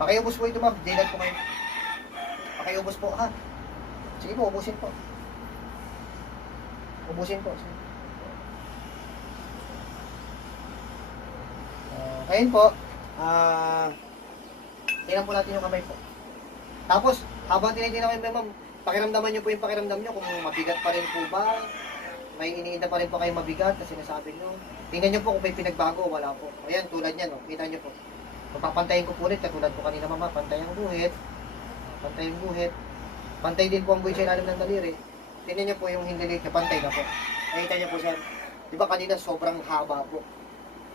Pakiubos po ito, ma'am. Dilat po kayo. Pakiubos po, ha? Sige po, ubusin po. Ubusin po. Sige. Ngayon po, tingnan po natin yung kamay po. Tapos, habang tinitingnan ko yung ma'am, pakiramdaman nyo po yung pakiramdam nyo kung mabigat pa rin po ba, may iniinda pa rin po kayo mabigat na sinasabi nyo. Tingnan nyo po kung may pinagbago o wala po. Ayan, tulad yan, oh. Kita nyo po. Papapantayin ko po ulit, katulad po kanina mama, pantay ang guhit, pantay ang guhit, pantay din po ang guhit sa ilalim ng daliri. Tingnan nyo po yung hindilig na pantay na po. Nakita nyo po siya, di ba kanina sobrang haba po.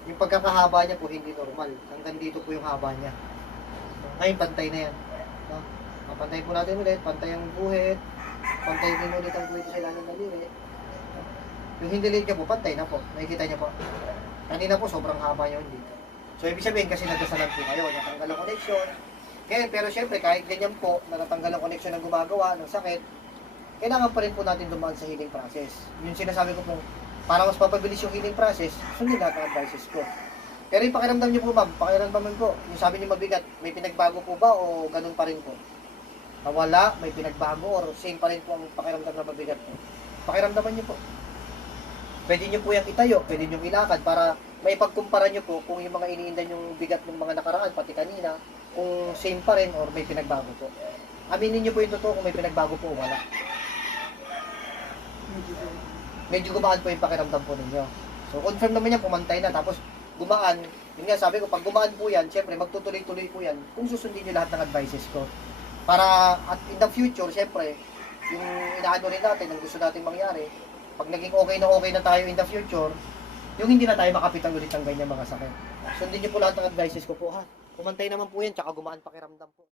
Yung pagkakahaba niya po hindi normal. Hanggang dito po yung haba niya. So, ngayon pantay na yan. No? Pantay po natin ulit, pantay ang guhit, pantay din ulit ang guhit sa ilalim ng daliri. No? Yung hindilig niya po, pantay na po. Nakikita niyo po. Kanina po sobrang haba niya dito. So ibig sabihin kasi nagdasalan po kayo, natanggal ang koneksyon. Kaya, pero syempre kahit ganyan po, natatanggal ang koneksyon ng gumagawa, ng sakit, kailangan pa rin po natin dumaan sa healing process. Yung sinasabi ko po, para mas papabilis yung healing process, sundin natin ang advices ko. Pero yung pakiramdam niyo po ma'am, pakiramdaman ko, yung sabi niyo mabigat, may pinagbago po ba o ganun pa rin po? Nawala, may pinagbago or same pa rin po ang pakiramdam na mabigat po? Pakiramdaman niyo po. Pwede niyo po yung itayo, pwede niyo ilakad para may pagkumpara niyo po kung yung mga iniindan yung bigat ng mga nakaraan, pati kanina, kung same pa rin or may pinagbago po. Aminin niyo po yung totoo kung may pinagbago po o wala. Medyo gumaan po yung pakiramdam po ninyo. So, confirm naman yan, pumantay na. Tapos, gumaan. Yun nga, sabi ko, pag gumaan po yan, syempre, magtutuloy-tuloy po yan kung susundin nyo lahat ng advices ko. Para, at in the future, syempre, yung inaano rin natin, ang gusto natin mangyari, pag naging okay na tayo in the future, yung hindi na tayo makapitan ulit ng ganyan mga sakit. Sundin nyo po lahat ng advices ko po, ha? Pumantay naman po yan, tsaka gumaan pakiramdam po.